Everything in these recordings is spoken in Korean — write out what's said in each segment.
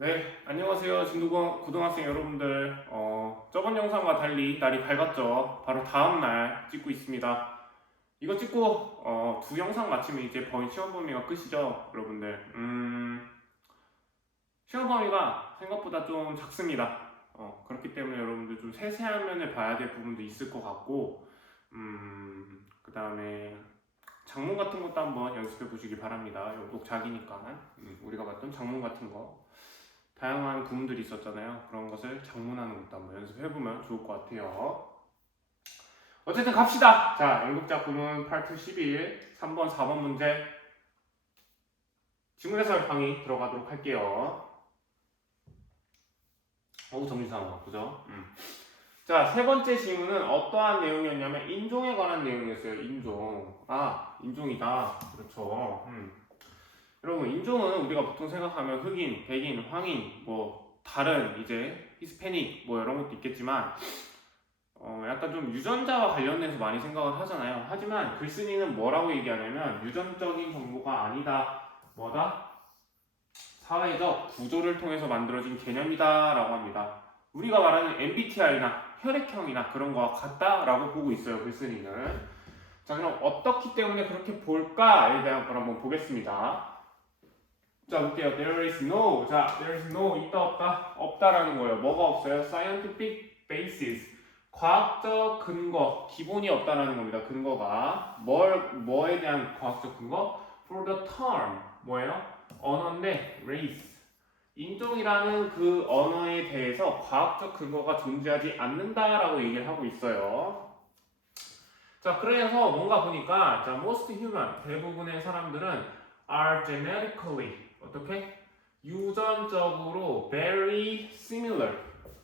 네, 안녕하세요. 고등학생 여러분들. 저번 영상과 달리 날이 밝았죠. 바로 다음날 찍고 있습니다. 이거 찍고, 두 영상 마치면 이제 거의 시험 범위가 끝이죠, 여러분들. 시험 범위가 생각보다 좀 작습니다. 그렇기 때문에 여러분들 좀 세세한 면을 봐야 될 부분도 있을 것 같고, 그 다음에 장문 같은 것도 한번 연습해 보시기 바랍니다. 연속 작이니까. 우리가 봤던 장문 같은 거. 다양한 구문들이 있었잖아요. 그런 것을 장문하는 것도 한번 연습해보면 좋을 것 같아요. 어쨌든 갑시다. 자, 연극작 구문 파트 11, 3번, 4번 문제 지문해설 강의 들어가도록 할게요. 정리상 바쁘죠? 자, 세 번째 질문은 어떠한 내용이었냐면 인종에 관한 내용이었어요. 인종. 인종이다. 그렇죠. 여러분, 인종은 우리가 보통 생각하면 흑인, 백인, 황인, 뭐 다른 이제 히스패닉 뭐 이런 것도 있겠지만 약간 좀 유전자와 관련돼서 많이 생각을 하잖아요. 하지만 글쓴이는 뭐라고 얘기하냐면 유전적인 정보가 아니다. 뭐다? 사회적 구조를 통해서 만들어진 개념이다 라고 합니다. 우리가 말하는 MBTI나 혈액형이나 그런 거와 같다라고 보고 있어요. 글쓴이는. 자, 그럼 어떻기 때문에 그렇게 볼까에 대한 걸 한번 보겠습니다. 자, 볼게요. There is no. 자, there is no. 있다, 없다? 없다라는 거예요. 뭐가 없어요? Scientific basis. 과학적 근거. 기본이 없다라는 겁니다. 근거가. 뭐에 대한 과학적 근거? For the term. 뭐예요? 언어인데, race. 인종이라는 그 언어에 대해서 과학적 근거가 존재하지 않는다라고 얘기를 하고 있어요. 자, 그래서 뭔가 보니까, 자, most human. 대부분의 사람들은 are genetically 어떻게? 유전적으로 very similar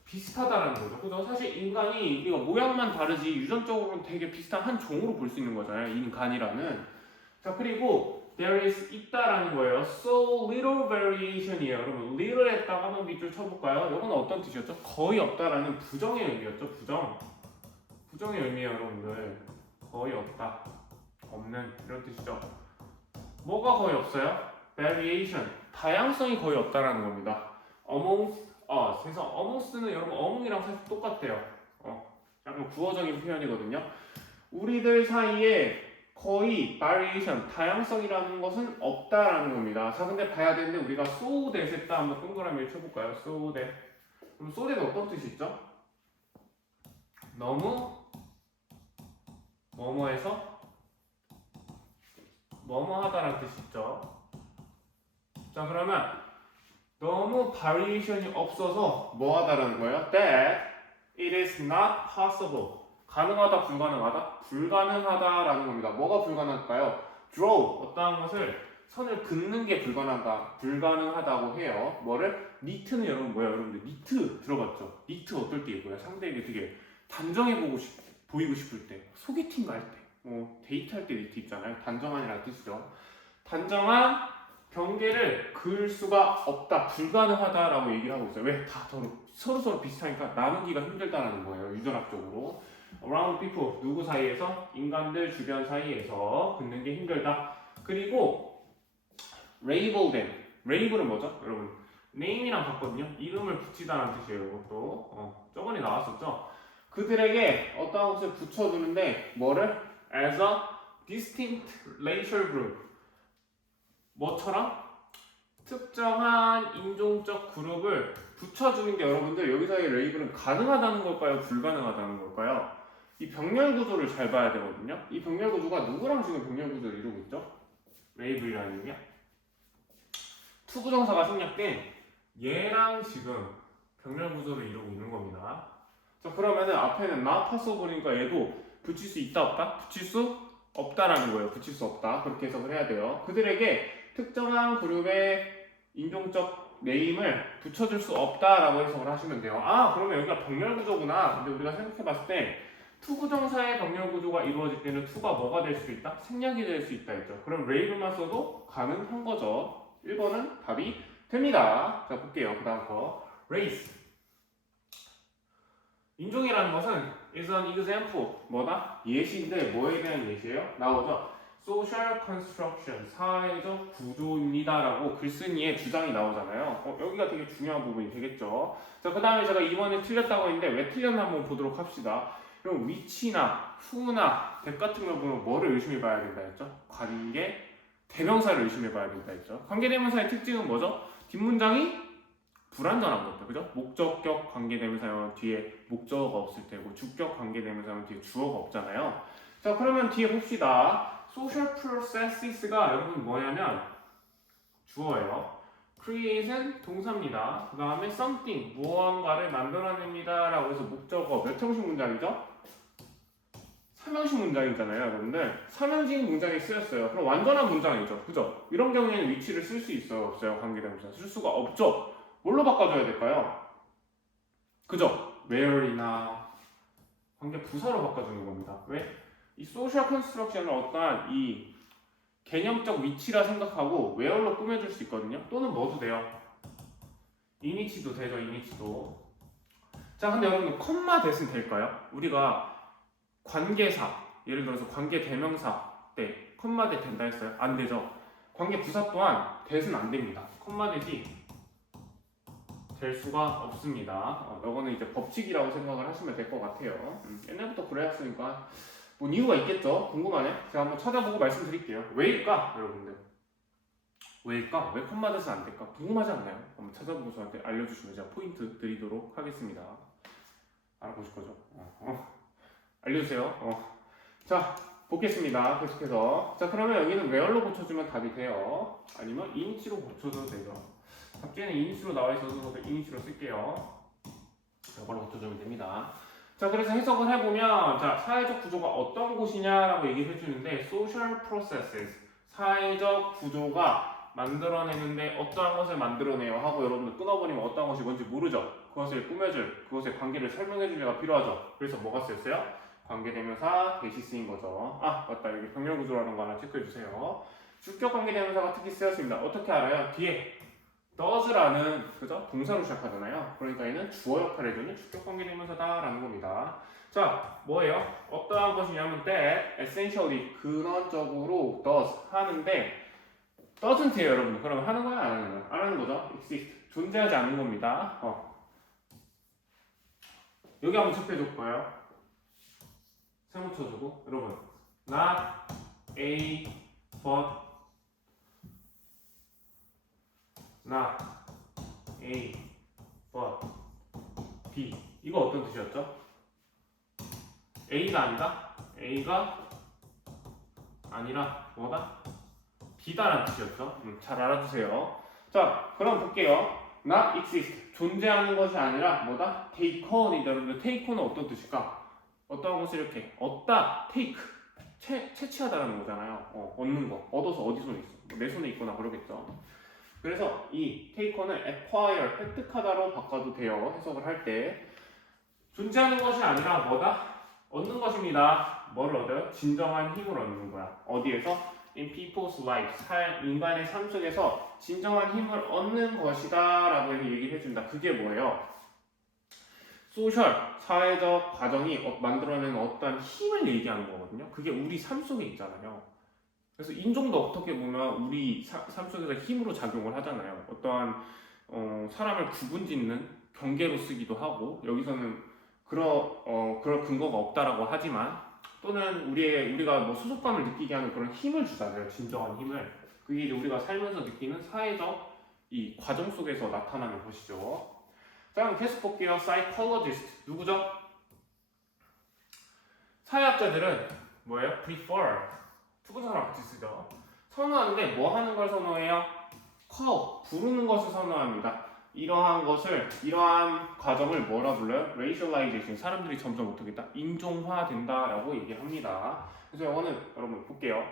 비슷하다라는 거죠. 그죠? 사실 인간이 우리가 모양만 다르지 유전적으로는 되게 비슷한 한 종으로 볼 수 있는 거잖아요. 인간이라는. 자, 그리고 there is 있다라는 거예요. So little variation이에요. 여러분 little에다가 한번 밑줄 쳐볼까요? 이건 어떤 뜻이었죠? 거의 없다라는 부정의 의미였죠. 부정의 의미예요, 여러분들. 거의 없다. 없는 이런 뜻이죠. 뭐가 거의 없어요? variation, 다양성이 거의 없다라는 겁니다. amongst us, 그래서 amongst는 여러분 among이랑 사실 똑같대요. 약간 구어적인 표현이거든요. 우리들 사이에 거의 variation, 다양성이라는 것은 없다라는 겁니다. 자, 근데 봐야 되는데 우리가 so that했다 한번 동그라미를 쳐볼까요? so that. 그럼 so that 어떤 뜻이 있죠? 너무 뭐뭐해서 뭐뭐하다라는 뜻이 있죠. 자, 그러면 너무 바리에이션이 없어서 뭐하다라는 거예요? That it is not possible. 가능하다, 불가능하다? 불가능하다라는 겁니다. 뭐가 불가능할까요? Draw, 어떠한 것을 선을 긋는 게 불가능하다고 해요. 뭐를? 니트는 여러분 뭐야? 여러분들 니트 들어봤죠? 니트 어떨 때 입어요? 상대에게 되게 보이고 싶을 때, 소개팅 갈 때, 데이트할 때 니트 입잖아요. 단정한이라는 뜻이죠. 단정한 경계를 그을 수가 없다, 불가능하다라고 얘기를 하고 있어요. 왜? 다 서로 비슷하니까 나누기가 힘들다라는 거예요. 유전학적으로. Around people, 누구 사이에서? 인간들 주변 사이에서 긋는 게 힘들다. 그리고 label them. label은 뭐죠? 여러분, name이랑 같거든요. 이름을 붙이다라는 뜻이에요. 이것도 저번에 나왔었죠. 그들에게 어떠한 것을 붙여주는데 뭐를? As a distinct racial group. 뭐처럼? 특정한 인종적 그룹을 붙여주는 게 여러분들 여기서의 레이블은 가능하다는 걸까요? 불가능하다는 걸까요? 이 병렬 구조를 잘 봐야 되거든요. 이 병렬 구조가 누구랑 지금 병렬 구조를 이루고 있죠? 레이블이라는 게 투부정사가 생략된 얘랑 지금 병렬 구조를 이루고 있는 겁니다. 자, 그러면은 앞에는 not possible이니까 얘도 붙일 수 있다 없다? 붙일 수 없다라는 거예요. 붙일 수 없다. 그렇게 해석을 해야 돼요. 그들에게 특정한 그룹의 인종적 네임을 붙여줄 수 없다라고 해석을 하시면 돼요. 그러면 여기가 병렬 구조구나. 근데 우리가 생각해봤을 때 투부정사의 병렬 구조가 이루어질 때는 투가 뭐가 될 수 있다? 생략이 될 수 있다 했죠. 그럼 레이블만 써도 가능한 거죠. 1번은 답이 됩니다. 자, 볼게요. 그 다음 거. race. 인종이라는 것은 is an example. 뭐다? 예시인데 뭐에 대한 예시예요? 나오죠. social construction, 사회적 구조입니다라고 글쓴이의 주장이 나오잖아요. 여기가 되게 중요한 부분이 되겠죠. 자, 그 다음에 제가 이번에 틀렸다고 했는데 왜 틀렸나 한번 보도록 합시다. 그럼 위치나 who나 that 같은 걸 보면 뭐를 의심해 봐야 된다 했죠? 관계 대명사를 의심해 봐야 된다 했죠. 관계 대명사의 특징은 뭐죠? 뒷문장이 불완전한 것들, 그죠? 목적격 관계대명사면 뒤에 목적어가 없을 테고 주격 관계대명사면 뒤에 주어가 없잖아요. 자, 그러면 뒤에 봅시다. social processes가 여러분 뭐냐면 주어예요. create은 동사입니다. 그 다음에 something 무언가를 만들어냅니다 라고 해서 목적어 몇 형식 문장이죠? 3형식 문장이잖아요, 여러분들. 3형식 문장이 쓰였어요. 그럼 완전한 문장이죠, 그죠? 이런 경우에는 위치를 쓸 수 있어요, 없어요? 관계대명사 쓸 수가 없죠. 뭘로 바꿔줘야 될까요? 그죠? where이나 관계 부사로 바꿔주는 겁니다. 왜? 이 social construction을 어떠한 이 개념적 위치라 생각하고 where로 꾸며줄 수 있거든요. 또는 뭐도 돼요. in이치도 되죠, in이치도. 자, 근데 여러분 컴마 대신 될까요? 우리가 관계사, 예를 들어서 관계 대명사 때 컴마 대 된다 했어요? 안 되죠. 관계 부사 또한 대신 안 됩니다. 컴마 대시 될 수가 없습니다. 이거는 이제 법칙이라고 생각을 하시면 될 것 같아요. 옛날부터 그래왔으니까 뭐 이유가 있겠죠? 궁금하네. 제가 한번 찾아보고 말씀드릴게요. 왜일까, 여러분들? 왜일까? 왜 콤마 대신 안 될까? 궁금하지 않나요? 한번 찾아보고 저한테 알려주시면 제가 포인트 드리도록 하겠습니다. 알아보실 거죠? 알려주세요. 자, 보겠습니다. 계속해서. 자, 그러면 여기는 where로 고쳐주면 답이 돼요. 아니면 in이치로 고쳐줘도 되죠. 답지에는 in이치로 나와 있어서 저도 in이치로 쓸게요. 이걸로 고쳐주면 됩니다. 자, 그래서 해석을 해보면, 자, 사회적 구조가 어떤 곳이냐라고 얘기를 해주는데, social processes, 사회적 구조가 만들어내는데 어떠한 것을 만들어내요 하고 여러분들 끊어버리면 어떠한 것이 뭔지 모르죠. 그것을 꾸며줄, 그것의 관계를 설명해줄 자가 필요하죠. 그래서 뭐가 쓰였어요? 관계대명사 대시 쓰인 거죠. 아, 맞다. 여기 병렬구조라는 거 하나 체크해주세요. 주격 관계대명사가 특히 쓰였습니다. 어떻게 알아요? 뒤에 does라는, 그죠? 동사로 시작하잖아요. 그러니까 얘는 주어 역할을 해주는 주격 관계대명사다라는 겁니다. 자, 뭐예요? 어떠한 것이냐면 that essentially 근원적으로 does 하는데 doesn't예요, 여러분. 그러면 하는 거야, 안 하는 거야? 안 하는 거죠? exist 존재하지 않는 겁니다. 여기 한번 체크해줄 거예요. 세모 쳐주고, 여러분, not A but not A but B. 이거 어떤 뜻이었죠? A가 아니다? A가 아니라 뭐다? B다라는 뜻이었죠. 잘 알아두세요. 자, 그럼 볼게요. not exist 존재하는 것이 아니라 뭐다? take on이다. 여러분들 take on은 어떤 뜻일까? 어떠한 것을 이렇게 얻다, take 채취하다라는 거잖아요. 얻는 거, 얻어서 어디 손에 있어? 내 손에 있거나 그러겠죠. 그래서 이 take on을 acquire, 획득하다로 바꿔도 돼요. 해석을 할 때 존재하는 것이 아니라 뭐다? 얻는 것입니다. 뭐를 얻어요? 진정한 힘을 얻는 거야. 어디에서? In people's lives, 인간의 삶 속에서 진정한 힘을 얻는 것이다 라고 얘기를 해준다. 그게 뭐예요? 소셜, 사회적 과정이 만들어내는 어떠한 힘을 얘기하는 거거든요. 그게 우리 삶 속에 있잖아요. 그래서 인종도 어떻게 보면 우리 삶 속에서 힘으로 작용을 하잖아요. 어떠한 사람을 구분짓는 경계로 쓰기도 하고, 여기서는 그런 근거가 없다라고 하지만, 또는 우리가 뭐 소속감을 느끼게 하는 그런 힘을 주잖아요. 진정한 힘을. 그게 이제 우리가 살면서 느끼는 사회적 이 과정 속에서 나타나는 것이죠. 자, 그럼 계속 볼게요. psychologist 누구죠? 사회학자들은 뭐예요? prefer 투부정사랑 같이 쓰죠. 선호하는데 뭐 하는 걸 선호해요? call 부르는 것을 선호합니다. 이러한 과정을 뭐라 불러요? racialization. 사람들이 점점 어떻게 했다? 인종화된다라고 얘기합니다. 그래서 이거는 여러분 볼게요.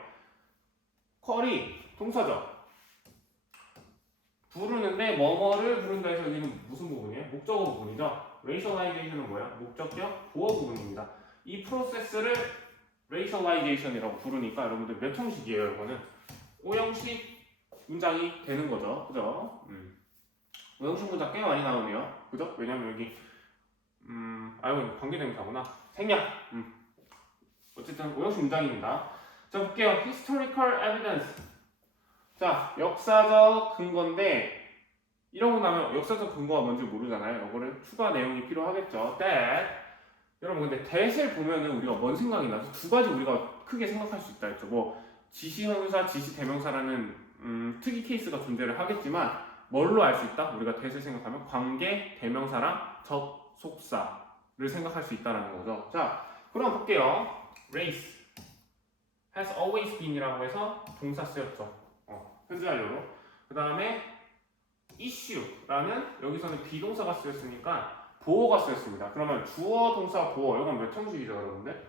call이 동사죠. 부르는데 뭐뭐를 부른다 해서 여기는 무슨 부분이에요? 목적어 부분이죠. racialization은 뭐야? 목적격 보어 부분입니다. 이 프로세스를 racialization이라고 부르니까 여러분들 몇 형식이에요? 이거는 5형식 문장이 되는 거죠. 그죠? 5형식 문장 꽤 많이 나오네요. 그죠? 왜냐면 여기 이거 관계대명사구나. 생략. 어쨌든 5형식 문장입니다. 자, 볼게요. historical evidence. 자, 역사적 근거인데 이러고 나면 역사적 근거가 뭔지 모르잖아요. 이거를 추가 내용이 필요하겠죠. that. 여러분 근데 that을 보면은 우리가 뭔 생각이 나서 두 가지 우리가 크게 생각할 수 있다 했죠. 뭐 지시형용사, 지시대명사라는 특이 케이스가 존재를 하겠지만 뭘로 알 수 있다? 우리가 that을 생각하면 관계, 대명사랑 접속사를 생각할 수 있다는 거죠. 자, 그럼 볼게요. race has always been이라고 해서 동사 쓰였죠. 현재 완료로. 그 다음에 issue라는 여기서는 비동사가 쓰였으니까 보어가 쓰였습니다. 그러면 주어, 동사, 보어 이건 몇 형식이죠, 여러분들?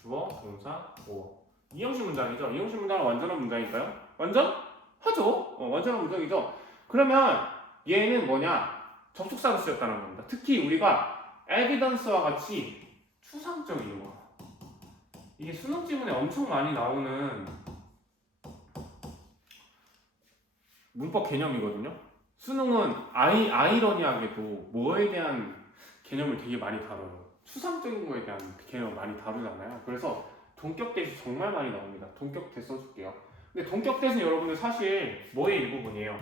주어, 동사, 보어. 이형식 문장이죠. 이형식 문장은 완전한 문장일까요? 완전하죠. 완전한 문장이죠. 그러면 얘는 뭐냐? 접속사로 쓰였다는 겁니다. 특히 우리가 evidence와 같이 추상적인 거. 이게 수능 지문에 엄청 많이 나오는 문법 개념이거든요. 수능은 아이러니하게도 뭐에 대한 개념을 되게 많이 다뤄요. 추상적인 거에 대한 개념을 많이 다루잖아요. 그래서 동격 대시 정말 많이 나옵니다. 동격 대 써줄게요. 근데 동격 대시는 여러분들 사실 뭐의 일부분이에요?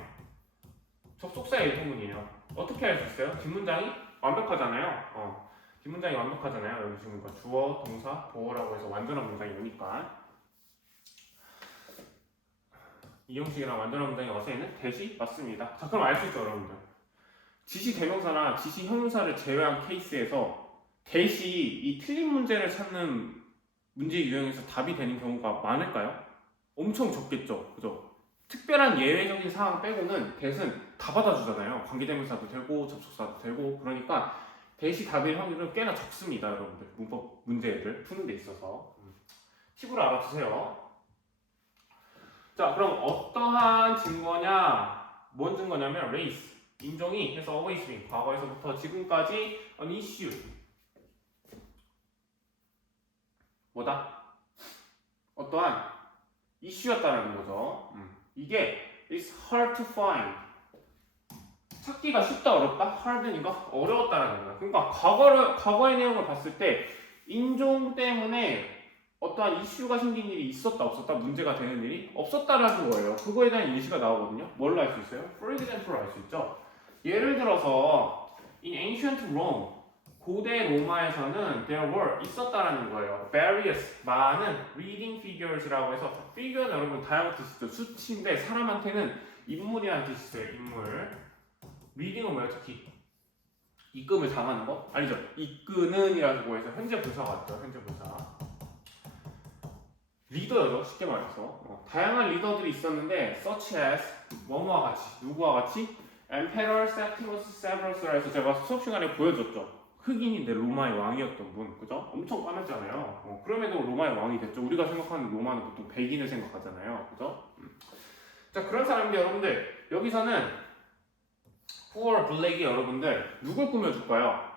접속사의 일부분이에요. 어떻게 할 수 있어요? 뒷문장이 완벽하잖아요. 뒷문장이 완벽하잖아요. 여기 지금 주어, 동사, 보어라고 해서 완전한 문장이 오니까. 이 형식이랑 완전한 문장이 와서 얘는 대시 맞습니다. 자, 그럼 알 수 있죠, 여러분들. 지시 대명사나 지시 형용사를 제외한 케이스에서 대시 이 틀린 문제를 찾는 문제 유형에서 답이 되는 경우가 많을까요? 엄청 적겠죠, 그죠? 특별한 예외적인 상황 빼고는 대신 다 받아주잖아요. 관계대명사도 되고 접속사도 되고. 그러니까 대시 답일 확률은 꽤나 적습니다, 여러분들. 문법 문제들 푸는 데 있어서 팁으로 알아두세요. 자, 그럼 어떠한 증거냐? 뭔 증거냐면 race, 인종이 해서 always been, 과거에서부터 지금까지 an issue. 뭐다? 어떠한 이슈였다는 거죠. 이게 is hard to find. 찾기가 쉽다 어렵다? hard니까 어려웠다라는 거예요. 그러니까 과거의 내용을 봤을 때 인종 때문에 어떠한 이슈가 생긴 일이 있었다 없었다 문제가 되는 일이 없었다라는 거예요. 그거에 대한 예시가 나오거든요. 뭘로 알 수 있어요? For example로 알 수 있죠. 예를 들어서 in ancient Rome, 고대 로마에서는 there were 있었다라는 거예요. various 많은 reading figures라고 해서 figure는 여러분 다양한 뜻이죠. 수치인데 사람한테는 인물이라는 뜻이 있어요. 인물. reading은 뭐예요? 특히 입금을 당하는 거? 아니죠. 이끄는이라고 해서 현재 분사가 왔죠. 현재 분사. 리더죠. 쉽게 말해서. 다양한 리더들이 있었는데 such as 뭐뭐와 같이 누구와 같이 Emperor Septimus Severus라 해서 제가 수업 시간에 보여줬죠. 흑인인데 로마의 왕이었던 분, 그죠? 엄청 까맣잖아요. 그럼에도 로마의 왕이 됐죠. 우리가 생각하는 로마는 보통 백인을 생각하잖아요, 그죠? 자, 그런 사람인데 여러분들 여기서는 poor black이 여러분들 누굴 꾸며줄까요?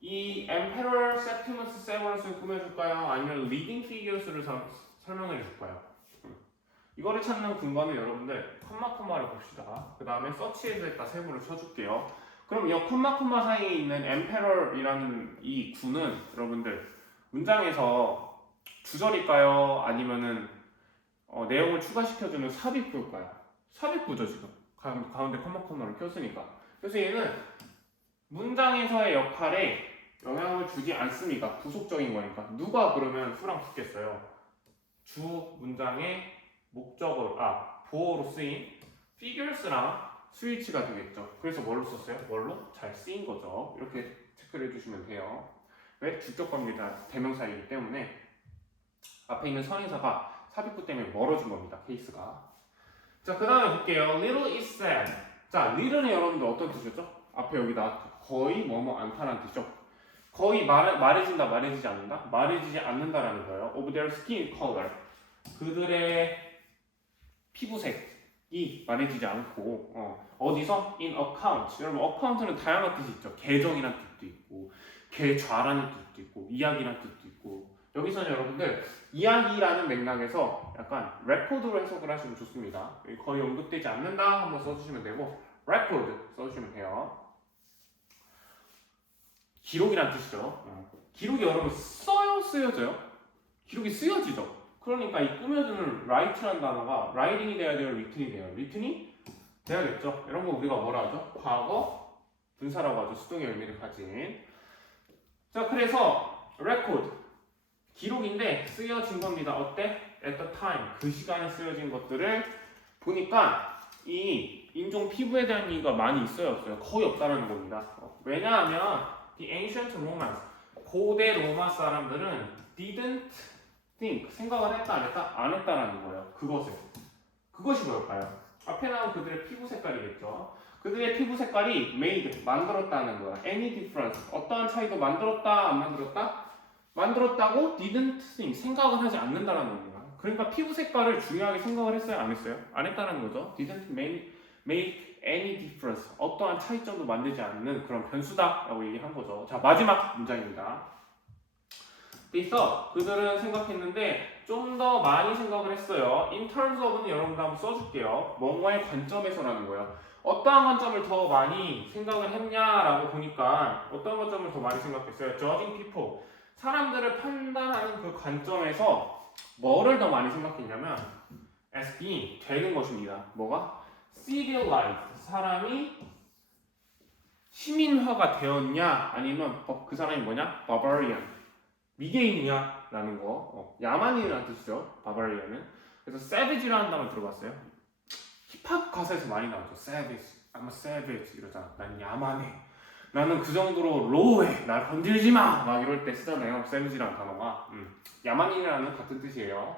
이 Emperor Septimus Severus를 꾸며줄까요? 아니면 leading figures를 설명해줄까요? 이거를 찾는 근거는 여러분들 컴마를 봅시다. 그 다음에 서치에서 했다 세모를 쳐줄게요. 그럼 이 콤마 사이에 있는 emperor이라는 이 구는 여러분들 문장에서 주절일까요? 아니면은 내용을 추가시켜주는 삽입구일까요? 삽입구죠 지금. 가운데 콤마를 켰으니까. 그래서 얘는 문장에서의 역할에 영향을 주지 않습니다. 부속적인 거니까. 누가 그러면 후랑 붙겠어요? 주 문장의 목적어로 보어로 쓰인 figures랑 스위치가 되겠죠. 그래서 뭘로 썼어요? 뭘로? 잘 쓰인 거죠. 이렇게 체크를 해주시면 돼요. 왜? 주격 관계 대명사이기 때문에 앞에 있는 선행사가 삽입구 때문에 멀어진 겁니다. 케이스가. 자, 그 다음에 볼게요. Little is said. 자, little는 여러분들 어떤 뜻이었죠? 앞에 여기 나왔죠. 거의 뭐뭐 않다라는 뜻이죠. 거의 말해진다, 말해지지 않는다? 말해지지 않는다라는 거예요. Of their skin color. 그들의 피부색이 말해지지 않고 어디서? In account. 여러분 account는 다양한 뜻이 있죠. 계정이라는 뜻도 있고 계좌라는 뜻도 있고 이야기라는 뜻도 있고 여기서는 여러분들 이야기라는 맥락에서 약간 레코드로 해석을 하시면 좋습니다. 거의 언급되지 않는다 한번 써주시면 되고 레코드 써주시면 돼요. 기록이란 뜻이죠. 기록이 여러분 써요, 쓰여져요? 기록이 쓰여지죠. 그러니까 이 꾸며주는 write라는 단어가 writing이 돼야 돼요, written이 돼요? written이 돼야겠죠. 이런 거 우리가 뭐라 하죠? 과거 분사라고 하죠. 수동의 의미를 가진. 자, 그래서 record 기록인데 쓰여진 겁니다. 어때? at the time 그 시간에 쓰여진 것들을 보니까 이 인종 피부에 대한 얘기가 많이 있어요, 없어요? 거의 없다는 겁니다. 왜냐하면 the ancient Romans 고대 로마 사람들은 didn't think 생각을 했다 안 했다 안 했다라는 거예요. 그것이 뭘까요? 앞에 나온 그들의 피부 색깔이겠죠. 그들의 피부 색깔이 made 만들었다는 거야. any difference 어떠한 차이도 만들었다 안 만들었다? 만들었다고 didn't think 생각을 하지 않는다는 겁니다. 그러니까 피부 색깔을 중요하게 생각을 했어요? 안 했어요? 안 했다는 거죠. didn't make any difference 어떠한 차이점도 만들지 않는 그런 변수다 라고 얘기한 거죠. 자, 마지막 문장입니다. 그래서 그들은 생각했는데 좀 더 많이 생각을 했어요. in terms of는 여러분들 한번 써줄게요. 뭐뭐의 관점에서라는 거예요. 어떠한 관점을 더 많이 생각을 했냐라고 보니까 어떤 관점을 더 많이 생각했어요? judging people 사람들을 판단하는 그 관점에서 뭐를 더 많이 생각했냐면 as being 되는 것입니다. 뭐가? civilized 사람이 시민화가 되었냐 아니면 그 사람이 뭐냐? barbarian 미개인이냐 라는 거 야만인이라는 뜻이죠. barbarian은. 그래서 savage라는 단어 들어봤어요? 힙합 가사에서 많이 나오죠. savage, I'm a savage 이러잖아. 난 야만해. 나는 그 정도로 로우해. 날 건들지 마. 막 이럴 때 쓰잖아요. savage라는 단어가. 야만인이라는 같은 뜻이에요.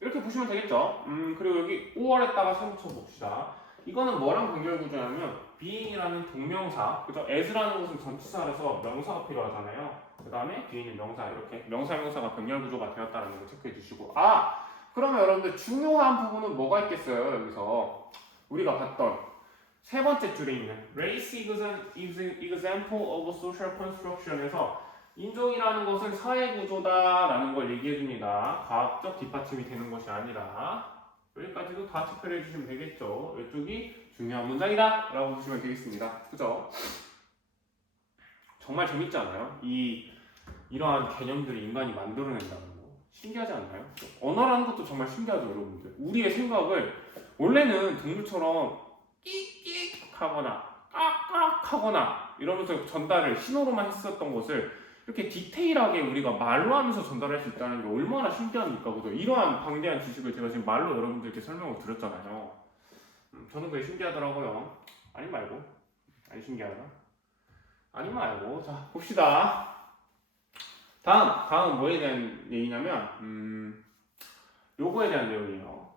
이렇게 보시면 되겠죠. 그리고 여기 5월에다가 셈 쳐봅시다. 이거는 뭐랑 병렬구조냐면 being이라는 동명사, 그죠? as라는 것은 전치사라서 명사가 필요하잖아요. 그 다음에 뒤에 있는 명사 이렇게 명사 명사가 병렬구조가 되었다는 걸 체크해 주시고 그러면 여러분들 중요한 부분은 뭐가 있겠어요? 여기서 우리가 봤던 세 번째 줄에 있는 race is an example of social construction에서 인종이라는 것은 사회구조다라는 걸 얘기해 줍니다. 과학적 뒷받침이 되는 것이 아니라 여기까지도 다 체크를 해주시면 되겠죠. 이쪽이 중요한 문장이다 라고 보시면 되겠습니다. 그죠? 정말 재밌지 않아요? 이러한 개념들을 인간이 만들어낸다는 거 신기하지 않나요? 언어라는 것도 정말 신기하죠, 여러분들. 우리의 생각을 원래는 동물처럼 끽끽 하거나 깍깍 하거나 이러면서 전달을 신호로만 했었던 것을 이렇게 디테일하게 우리가 말로 하면서 전달할 수 있다는 게 얼마나 신기합니까? 그죠? 이러한 방대한 지식을 제가 지금 말로 여러분들께 설명을 드렸잖아요. 저는 그게 신기하더라고요. 아니 말고. 아니 신기하다. 아니 말고. 자, 봅시다. 다음은 뭐에 대한 얘기냐면 요거에 대한 내용이에요.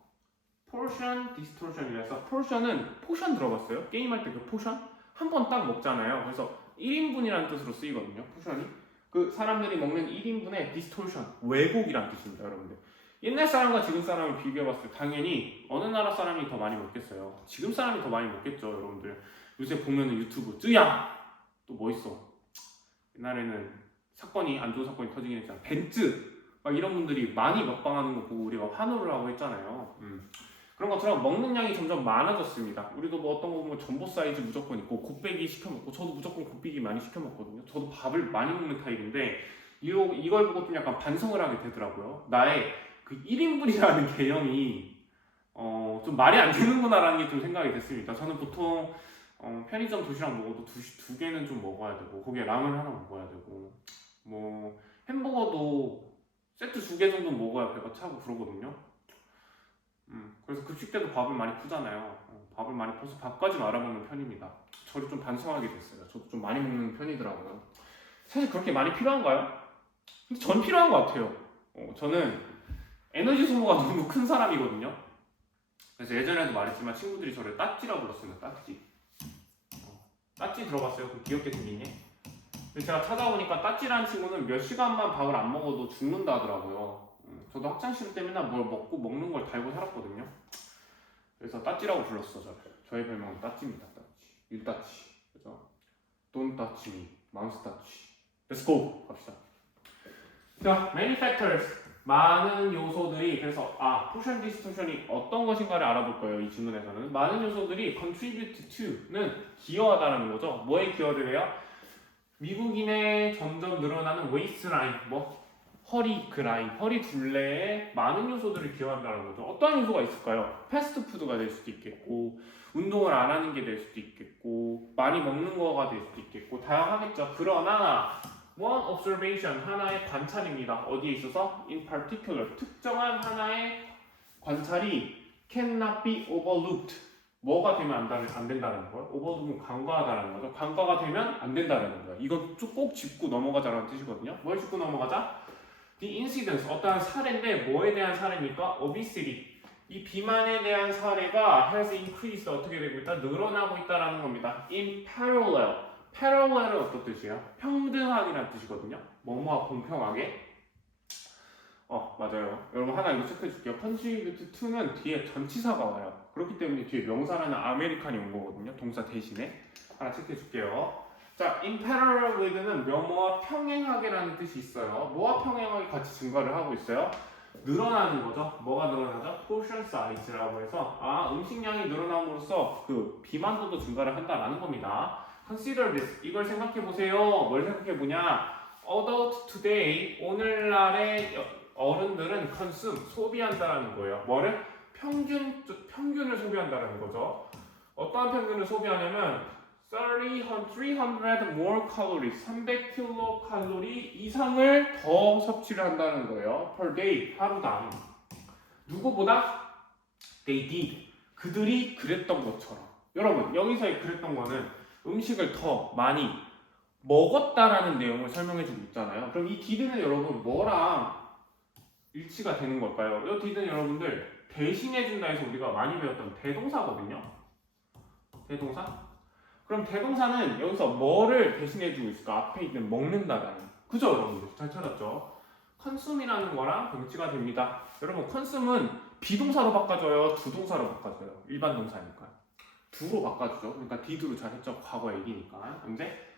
portion distortion이라서 portion은 포션 들어봤어요? 게임할 때 그 포션? 한 번 딱 먹잖아요. 그래서 1인분이라는 뜻으로 쓰이거든요. 포션이. 그 사람들이 먹는 1인분의 distortion, 왜곡이란 뜻입니다, 여러분들. 옛날 사람과 지금 사람을 비교해봤을 때 당연히 어느 나라 사람이 더 많이 먹겠어요? 지금 사람이 더 많이 먹겠죠, 여러분들. 요새 보면은 유튜브 쯔양 또 뭐 있어? 옛날에는 안 좋은 사건이 터지긴 했잖아. 벤츠 막 이런 분들이 많이 먹방하는 거 보고 우리가 환호를 하고 했잖아요. 그런 것처럼 먹는 양이 점점 많아졌습니다. 우리도 뭐 어떤 거 보면 전보 사이즈 무조건 있고 곱빼기 시켜 먹고 저도 무조건 곱빼기 많이 시켜 먹거든요. 저도 밥을 많이 먹는 타입인데 이걸 보고 좀 약간 반성을 하게 되더라고요. 나의 그 1인분이라는 개념이 좀 말이 안 되는구나라는 게 좀 생각이 됐습니다. 저는 보통 편의점 도시락 먹어도 두 개는 좀 먹어야 되고 거기에 라면 하나 먹어야 되고 뭐 햄버거도 세트 2개 정도 먹어야 배가 차고 그러거든요. 그래서 급식 때도 밥을 많이 푸잖아요. 밥을 많이 퍼서 밥까지 말아 먹는 편입니다. 저를 좀 반성하게 됐어요. 저도 좀 많이 먹는 편이더라고요. 사실 그렇게 많이 필요한가요? 근데 전 필요한 것 같아요. 저는 에너지 소모가 너무 큰 사람이거든요. 그래서 예전에도 말했지만 친구들이 저를 따찌라고 불렀습니다. 따찌. 따찌 들어봤어요? 그 귀엽게 생긴 애? 근데 제가 찾아보니까 따찌라는 친구는 몇 시간만 밥을 안 먹어도 죽는다 하더라고요. 저도 학창시절 때 맨날 뭘 먹는 걸 달고 살았거든요. 그래서 따찌라고 불렀어, 저를. 저의 별명은 따찌입니다, 따찌. 율따찌. 그죠? Don't touch me. 마우스 따찌. Let's go! 갑시다. 자, many factors. 많은 요소들이, 그래서, portion distortion이 어떤 것인가를 알아볼 거예요, 이 질문에서는. 많은 요소들이 contribute to는 기여하다는 거죠. 뭐에 기여를 해요? 미국인의 점점 늘어나는 웨이스라인, 허리 그라인, 허리 둘레에 많은 요소들을 기여한다는 거죠. 어떠한 요소가 있을까요? 패스트푸드가 될 수도 있겠고, 운동을 안 하는 게 될 수도 있겠고, 많이 먹는 거가 될 수도 있겠고, 다양하겠죠. 그러나 one observation, 하나의 관찰입니다. 어디에 있어서? in particular, 특정한 하나의 관찰이 cannot be overlooked. 뭐가 되면 안 된다는 거예요? overlook은 간과하다라는 거죠. 간과가 되면 안 된다는 거예요. 이건 꼭 짚고 넘어가자라는 뜻이거든요. 뭘 짚고 넘어가자? The incidence, 어떠한 사례인데 뭐에 대한 사례입니까? obesity. 이 비만에 대한 사례가 has increased, 어떻게 되고 있다? 늘어나고 있다라는 겁니다. in parallel. parallel은 어떤 뜻이에요? 평등하기라는 뜻이거든요. 뭐뭐와 공평하게. 맞아요. 여러분 하나 이거 체크해 줄게요. contribute to는 뒤에 전치사가 와요. 그렇기 때문에 뒤에 명사라는 아메리칸이 온 거거든요. 동사 대신에. 하나 체크해 줄게요. 자, in parallel with는 뭐뭐와 평행하게라는 뜻이 있어요. 뭐와 평행하게 같이 증가를 하고 있어요? 늘어나는 거죠. 뭐가 늘어나죠? portion size라고 해서 음식량이 늘어남으로써 그 비만도도 증가를 한다라는 겁니다. consider this. 이걸 생각해 보세요. 뭘 생각해 보냐? adult today, 오늘날의 어른들은 consume, 소비한다라는 거예요. 뭐를? 평균을 소비한다라는 거죠. 어떠한 평균을 소비하냐면 300 more calories, 300kcal 이상을 더 섭취를 한다는 거예요. per day, 하루당. 누구보다? they did. 그들이 그랬던 것처럼. 여러분, 여기서의 그랬던 거는 음식을 더 많이 먹었다라는 내용을 설명해주고 있잖아요. 그럼 이 did는 여러분 뭐랑 일치가 되는 걸까요? 이 did는 여러분들 대신해준다 해서 우리가 많이 배웠던 대동사거든요. 대동사? 그럼 대동사는 여기서 뭐를 대신해주고 있을까? 앞에 있는 먹는다라는. 그죠 여러분들? 잘 찾았죠? consume이라는 거랑 동치가 됩니다. 여러분 consume은 비동사로 바꿔줘요? 주동사로 바꿔줘요? 일반 동사니까. do로 바꿔주죠. 그러니까 did로 잘했죠. 과거 얘기니까. 근데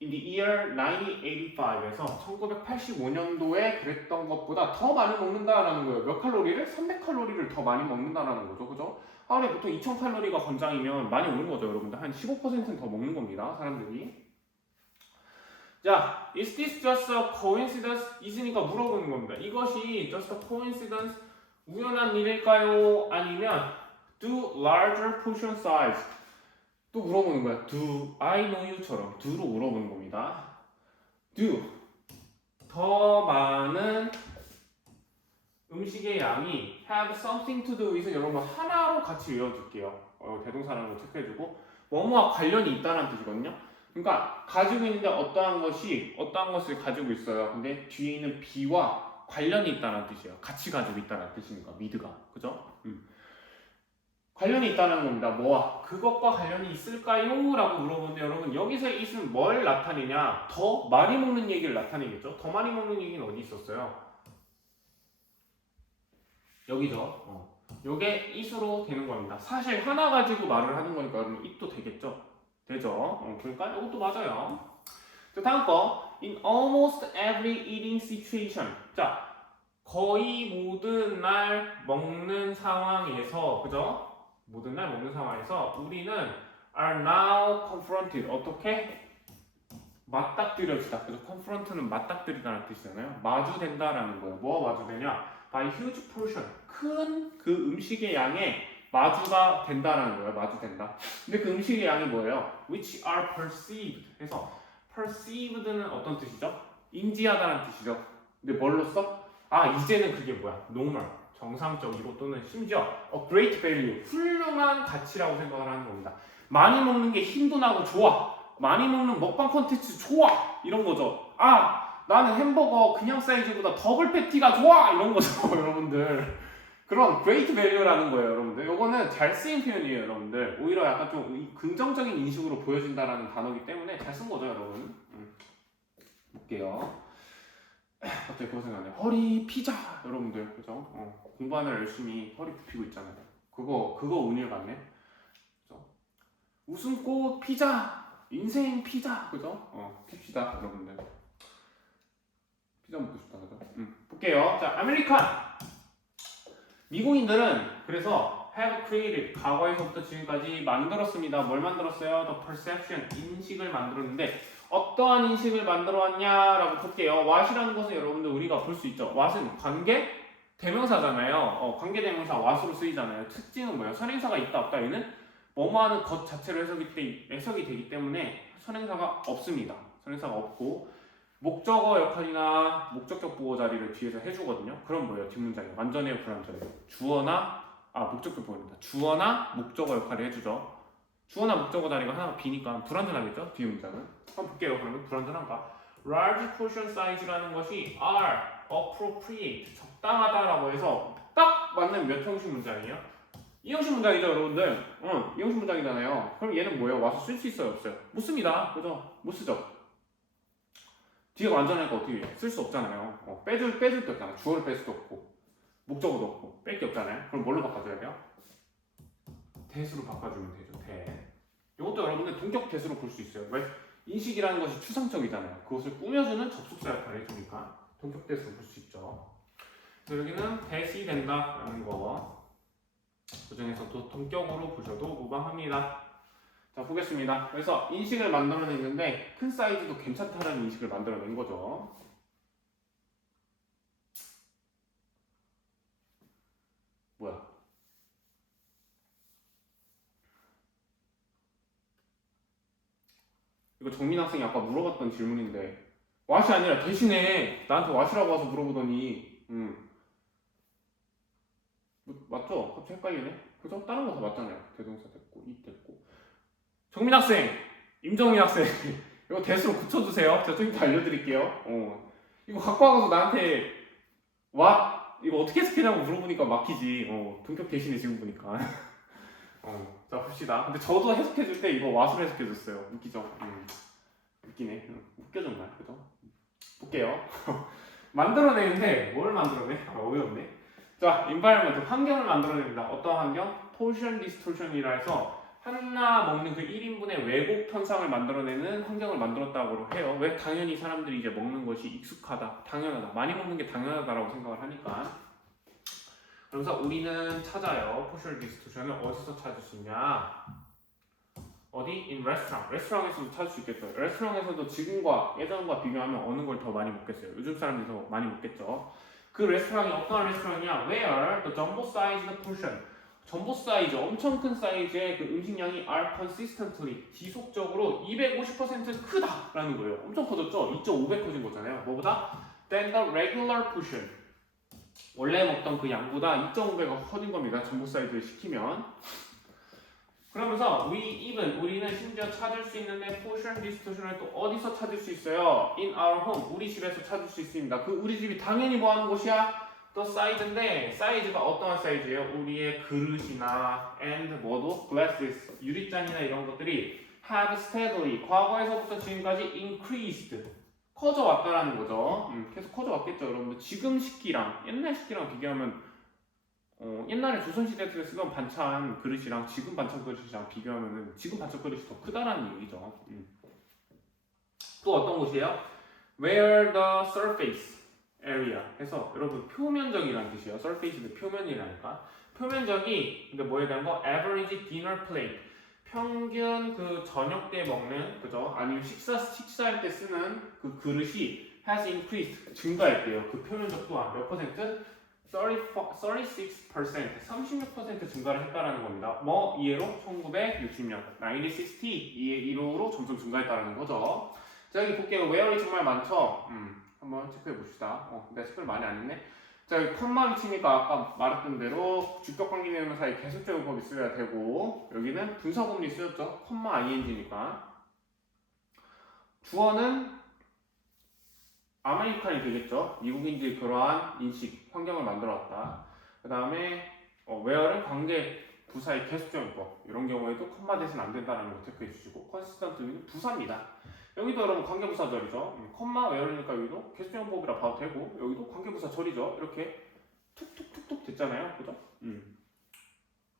in the year 1985에서 1985년도에 그랬던 것보다 더 많이 먹는다라는 거예요. 몇 칼로리를? 300칼로리를 더 많이 먹는다라는 거죠. 그죠? 하루에 보통 2000칼로리가 권장이면 많이 먹는 거죠, 여러분들. 한 15%는 더 먹는 겁니다, 사람들이. 자, is this just a coincidence? is니까 물어보는 겁니다. 이것이 just a coincidence, 우연한 일일까요? 아니면 do larger portion size? 또 물어보는 거야. Do I know you처럼 do로 물어보는 겁니다. do 더 많은 음식의 양이 have something to do with은 여러분 하나로 같이 외워줄게요. 대동사라는 거 체크해주고 뭐뭐와 관련이 있다는 뜻이거든요. 그러니까 가지고 있는데 어떠한 것을 가지고 있어요. 근데 뒤에 있는 B와 관련이 있다는 뜻이에요. 같이 가지고 있다는 뜻이니까 with가. 그죠? 관련이 있다는 겁니다. 뭐와? 그것과 관련이 있을까요? 라고 물어보는데 여러분 여기서의 it은 뭘 나타내냐? 더 많이 먹는 얘기를 나타내겠죠? 더 많이 먹는 얘기는 어디 있었어요? 여기죠. 요게 it으로 되는 겁니다. 사실 하나 가지고 말을 하는 거니까 여러분 it도 되겠죠? 되죠? 그러니까 이것도 맞아요. 자, 다음 거. In almost every eating situation. 자, 거의 모든 날 먹는 상황에서, 그죠? 모든 날 먹는 상황에서 우리는 are now confronted. 어떻게? 맞닥뜨려지다. 그래서 confront는 맞닥뜨리다는 뜻이잖아요. 마주된다라는 거예요. 뭐가 마주되냐? by huge portion. 큰 그 음식의 양에 마주가 된다라는 거예요. 마주된다. 근데 그 음식의 양이 뭐예요? which are perceived. 그래서 perceived는 어떤 뜻이죠? 인지하다는 뜻이죠. 근데 뭘로써? 이제는 그게 뭐야? normal. 정상적이고 또는 심지어 a great value. 훌륭한 가치라고 생각을 하는 겁니다. 많이 먹는 게 힘도 나고 좋아. 많이 먹는 먹방 콘텐츠 좋아. 이런 거죠. 나는 햄버거 그냥 사이즈보다 더블 패티가 좋아. 이런 거죠. 여러분들. 그런 great value라는 거예요. 여러분들. 요거는 잘 쓰인 표현이에요. 여러분들. 오히려 약간 좀 긍정적인 인식으로 보여진다라는 단어이기 때문에 잘 쓴 거죠. 여러분. 볼게요. 갑자기 그거 생각나네. 허리 피자. 여러분들. 그죠? 공부하느라 열심히 허리 굽히고 있잖아요. 그거 운일 같네. 그죠? 웃음꽃 피자. 인생 피자. 그죠? 핍시다. 여러분들. 피자 먹고 싶다. 그죠? 볼게요. 자, 아메리칸. 미국인들은 그래서 have created, 과거에서부터 지금까지 만들었습니다. 뭘 만들었어요? The perception, 인식을 만들었는데 어떠한 인식을 만들어 왔냐라고 볼게요. what이라는 것은 여러분들 우리가 볼 수 있죠. what은 관계 대명사잖아요. 관계 대명사 what으로 쓰이잖아요. 특징은 뭐예요? 선행사가 있다 없다. 얘는 뭐뭐하는 것 자체로 해석이 되기 때문에 선행사가 없습니다. 선행사가 없고 목적어 역할이나 목적격 보호 자리를 뒤에서 해주거든요. 그럼 뭐예요? 뒷문장이 완전해요, 불완전해요? 목적격 보호입니다. 주어나 목적어 역할을 해주죠. 주어나 목적어 자리가 하나가 비니까 불완전하겠죠? 뒤에 문장은. 한번 볼게요. 그러면 불완전한가? Large portion size라는 것이 are appropriate, 적당하다라고 해서 딱 맞는 몇 형식 문장이에요? 이 형식 문장이죠, 여러분들. 이 형식 문장이잖아요. 그럼 얘는 뭐예요? 와서 쓸 수 있어요, 없어요? 못 씁니다. 그죠? 못 쓰죠. 뒤가 완전하니까 어떻게 쓸 수 없잖아요. 빼줄 게 없잖아. 주어를 뺄 수도 없고 목적어도 없고 뺄 게 없잖아요. 그럼 뭘로 바꿔줘야 돼요? 대수로 바꿔주면 되죠. 대. 이것도 여러분들 동격 대수로 볼 수 있어요. 왜? 인식이라는 것이 추상적이잖아요. 그것을 꾸며주는 접속사 역할을 해주니까 동격 대수로 볼 수 있죠. 그래서 여기는 대시 된다라는 거 그중에서도 동격으로 보셔도 무방합니다. 자, 보겠습니다. 그래서 인식을 만들어냈는데 큰 사이즈도 괜찮다는 인식을 만들어낸 거죠. 뭐야? 이거 정민 학생이 아까 물어봤던 질문인데 왓이 아니라 대신에 나한테 왓이라고 와서 물어보더니 맞죠? 갑자기 헷갈리네. 그죠? 다른 거 다 맞잖아요. 대동사 됐고 이 됐고 정민 학생! 임정민 학생! 이거 대수로 고쳐주세요. 제가 좀 이따 알려드릴게요. 이거 갖고 와서 나한테 이거 어떻게 해석해냐고 물어보니까 막히지. 동격 대신에 지금 보니까. 자 봅시다. 근데 저도 해석해줄 때 이거 왓으로 해석해줬어요. 웃기죠? 웃기네. 웃겨 정말. 그죠? 볼게요. 만들어내는데 뭘 만들어내? 어이없네. 자, environment 환경을 만들어냅니다. 어떤 환경? torsion distortion이라 해서 하나 먹는 그 1인분의 왜곡 현상을 만들어내는 환경을 만들었다고 해요. 왜? 당연히 사람들이 이제 먹는 것이 익숙하다, 당연하다, 많이 먹는 게 당연하다라고 생각을 하니까. 그래서 우리는 찾아요. torsion distortion을 어디서 찾을 수 있냐? 어디? in restaurant. 레스토랑에서도 찾을 수 있겠죠. 레스토랑에서도 지금과 예전과 비교하면 어느 걸 더 많이 먹겠어요? 요즘 사람들이 더 많이 먹겠죠. 그 레스토랑이 어떤 레스토랑이냐? Where the jumbo sized portion. 전보 사이즈, 엄청 큰 사이즈의 그 음식량이 are consistently, 지속적으로 250% 크다라는 거예요. 엄청 커졌죠? 2.5배 커진 거잖아요. 뭐보다? Than the regular portion. 원래 먹던 그 양보다 2.5배가 커진 겁니다. 전보 사이즈를 시키면. 그러면서 우리는 심지어 찾을 수 있는데 portion distortion을 또 어디서 찾을 수 있어요? In our home, 우리 집에서 찾을 수 있습니다. 그 우리 집이 당연히 뭐 하는 곳이야? 또 사이즈인데 사이즈가 어떠한 사이즈예요? 우리의 그릇이나 and 뭐도 glasses, 유리잔이나 이런 것들이 have steadily, 과거에서부터 지금까지 increased, 커져 왔다라는 거죠. 계속 커져 왔겠죠, 여러분들. 지금 식기랑 옛날 식기랑 비교하면 옛날에 조선시대 때 쓰던 반찬 그릇이랑 지금 반찬 그릇이랑 비교하면은 지금 반찬 그릇이 더 크다라는 얘기죠. 또 어떤 곳이에요? Where the surface area 해서 여러분 표면적이라는 뜻이에요. surface는 표면이라니까. 표면적이 근데 뭐에 대한 거? average dinner plate. 평균 그 저녁 때 먹는 그죠? 아니면 식사할 때 쓰는 그 그릇이 has increased 증가했대요. 그 표면적 또한 몇 퍼센트? 36% 증가를 했다라는 겁니다. 뭐 이해로 1960년 1960 이해로 점점 증가했다라는 거죠. 자 여기 볼게요. where이 정말 많죠. 한번 체크해 봅시다. 내가 체크를 많이 안 했네. 자 여기 컴마 위치니까 아까 말했던 대로 주격 관계 대명사에 계속적인 법이 쓰여야 되고 여기는 분사구문이 쓰였죠. 컴마 ing니까 주어는 아메리칸이 되겠죠. 미국인들이 그러한 인식, 환경을 만들어왔다. 그 다음에 where는 관계 부사의 계속적인 법 이런 경우에도 컴마 대신 안 된다는 거 체크해 주시고 consistent는 부사입니다. 여기도 여러분 관계 부사 절이죠. 컴마 where니까 여기도 계속적인 법이라 봐도 되고 여기도 관계 부사 절이죠. 이렇게 툭툭툭툭 됐잖아요. 그죠?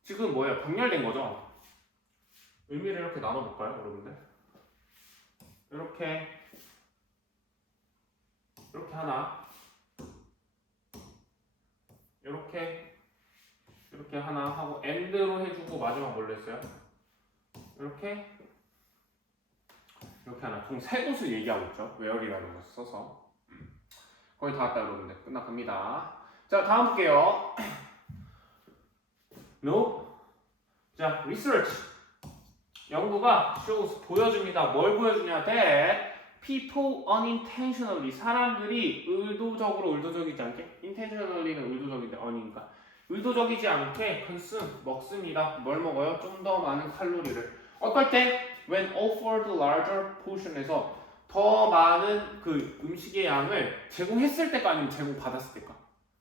지금 뭐예요? 병렬된 거죠. 의미를 이렇게 나눠볼까요, 여러분들? 이렇게 하나, 이렇게 하나 하고 end로 해주고 마지막 뭘로 했어요? 이렇게 이렇게 하나 총 3곳을 얘기하고 있죠. where이라는 것을 써서 거의 다 왔다 여러분들. 끝나갑니다. 자 다음 볼게요. No. 자 research 연구가 shows 보여줍니다. 뭘 보여주냐? that people unintentionally 사람들이 의도적이지 않게 intentionally는 의도적인데 u니까 의도적이지 않게 consume 먹습니다. 뭘 먹어요? 좀 더 많은 칼로리를. 어떨 때? when offered larger portion에서 더 많은 그 음식의 양을 제공했을 때가 아니면 제공받았을 때가.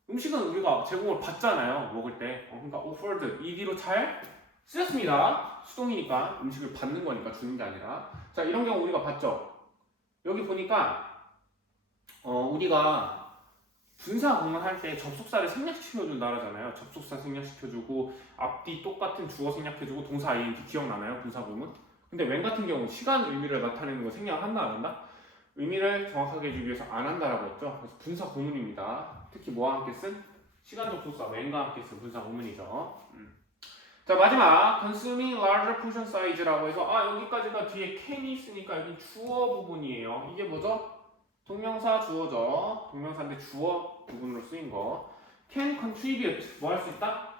음식은 우리가 제공을 받잖아요. 먹을 때. 그러니까 offered ED로 잘 쓰였습니다. 수동이니까 음식을 받는 거니까 주는 게 아니라. 자 이런 경우 우리가 봤죠. 여기 보니까 우리가 분사 구문할 때 접속사를 생략시켜준다 하잖아요. 접속사 생략시켜주고 앞뒤 똑같은 주어 생략해주고 동사 ing 기억나나요? 분사 구문? 근데 when 같은 경우 시간 의미를 나타내는 거 생략한다 안 한다? 의미를 정확하게 해주기 위해서 안 한다라고 했죠. 그래서 분사 구문입니다. 특히 뭐와 함께 쓴? 시간 접속사 when과 함께 쓴 분사 구문이죠. 자 마지막 consuming larger portion size라고 해서 여기까지가 뒤에 can이 있으니까 여기 주어 부분이에요. 이게 뭐죠? 동명사 주어죠. 동명사인데 주어 부분으로 쓰인 거. can contribute 뭐 할 수 있다?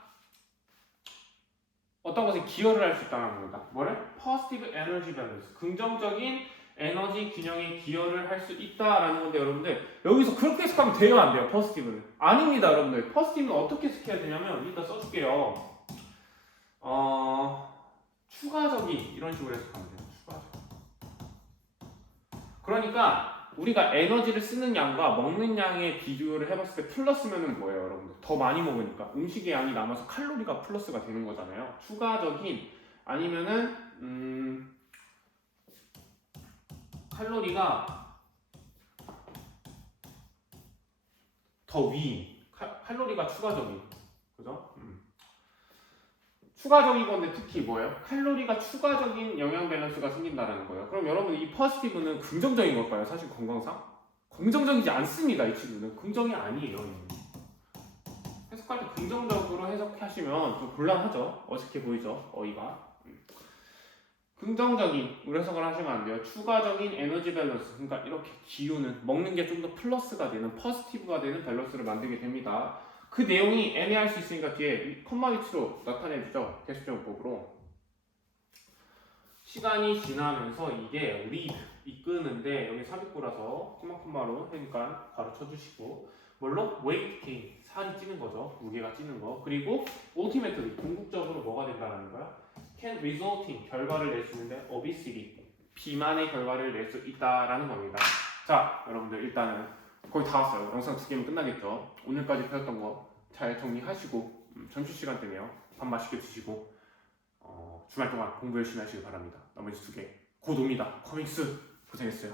어떤 것에 기여를 할 수 있다는 겁니다. 뭐를? positive energy balance 긍정적인 에너지 균형에 기여를 할 수 있다라는 건데 여러분들 여기서 그렇게 해석하면 돼요 안 돼요? positive는 아닙니다 여러분들. positive는 어떻게 해석해야 되냐면 일단 써줄게요. 추가적인 이런 식으로 해석하면 돼요. 추가적. 그러니까 우리가 에너지를 쓰는 양과 먹는 양의 비교를 해봤을 때 플러스면은 뭐예요, 여러분들? 더 많이 먹으니까 음식의 양이 남아서 칼로리가 플러스가 되는 거잖아요. 추가적인 아니면은 칼로리가 더 위. 칼로리가 추가적인, 그죠? 추가적인 건데 특히 뭐예요? 칼로리가 추가적인 영양 밸런스가 생긴다는 거예요. 그럼 여러분 이 포지티브는 긍정적인 걸까요? 사실 건강상? 긍정적이지 않습니다. 이 친구는 긍정이 아니에요. 해석할 때 긍정적으로 해석하시면 좀 곤란하죠. 어색해 보이죠? 어이가. 긍정적인 해석을 하시면 안 돼요. 추가적인 에너지 밸런스. 그러니까 이렇게 기우는 먹는 게 좀 더 플러스가 되는 포지티브가 되는 밸런스를 만들게 됩니다. 그 내용이 애매할 수 있으니까 뒤에 컴마 위치로 나타내주죠. 대수정법으로. 시간이 지나면서 이게 lead, 이끄는데 여기 삽입구라서 콤마로 하니까 바로 쳐주시고 뭘로? weight gain, 살이 찌는 거죠. 무게가 찌는 거. 그리고 ultimately, 궁극적으로 뭐가 된다는 거야? can result in, 결과를 낼 수 있는데 obesity, 비만의 결과를 낼 수 있다라는 겁니다. 자, 여러분들 일단은 거의 다 왔어요. 영상 2개면 끝나겠죠. 오늘까지 배웠던 거 잘 정리하시고 점심시간 때문에요. 밥 맛있게 드시고 주말 동안 공부 열심히 하시길 바랍니다. 나머지 2개 곧 옵니다. 커밍스 고생했어요.